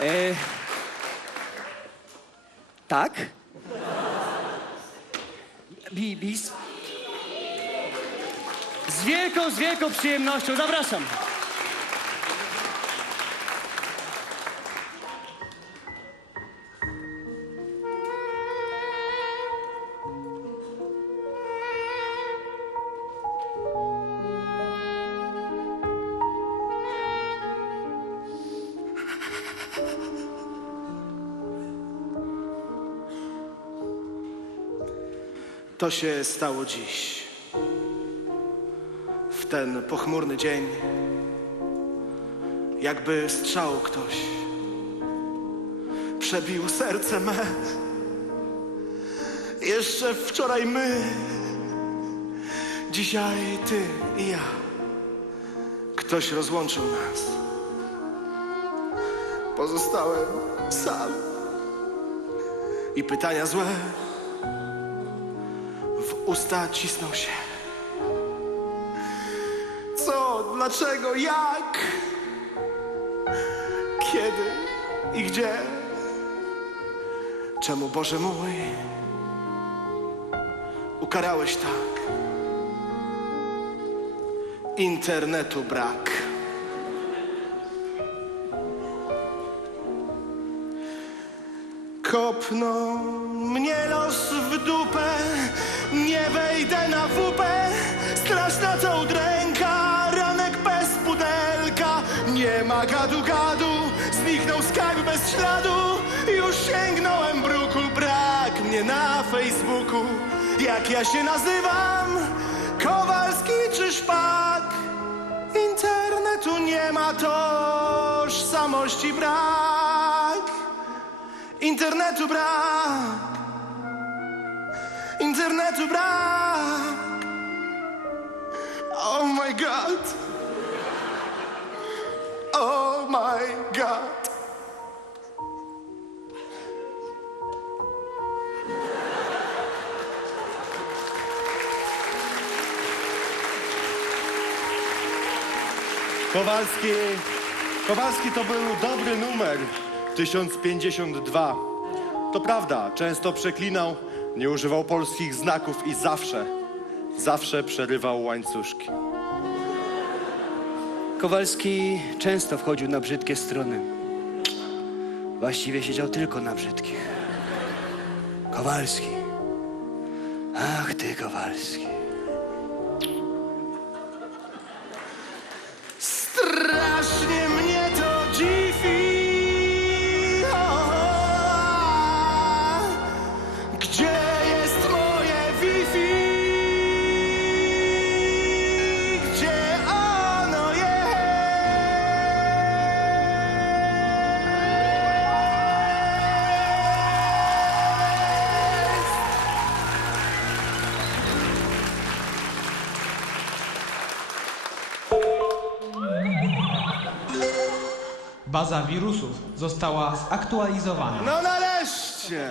E... Tak? Bi, bis? Z wielką, z wielką przyjemnością. Zapraszam. To się stało dziś. W ten pochmurny dzień, jakby strzał ktoś przebił serce me. Jeszcze wczoraj my, dzisiaj ty i ja. Ktoś rozłączył nas. Pozostałem sam. I pytania złe usta cisną się. Co, dlaczego, jak? Kiedy i gdzie? Czemu, Boże mój, ukarałeś tak? Internetu brak. Kopnął mnie los w dupę, wejdę na wupę. Straszna to udręka, ranek bez pudelka. Nie ma gadu gadu, zniknął Skype bez śladu. Już sięgnąłem bruku, brak mnie na Facebooku. Jak ja się nazywam? Kowalski czy Szpak? Internetu nie ma, tożsamości brak. Internetu brak Internetu brak. Oh my god. Oh my god. Kowalski, Kowalski to był dobry numer 1052. To prawda, często przeklinał, nie używał polskich znaków i zawsze, zawsze przerywał łańcuszki. Kowalski często wchodził na brzydkie strony. Właściwie siedział tylko na brzydkich. Kowalski. Ach ty, Kowalski. Baza wirusów została zaktualizowana. No nareszcie!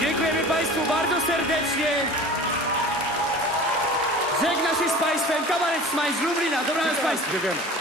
Dziękujemy Państwu bardzo serdecznie. Żegna się z Państwem kabaret Smań z Lublina. Dobranoc Państwu. Dziękujemy.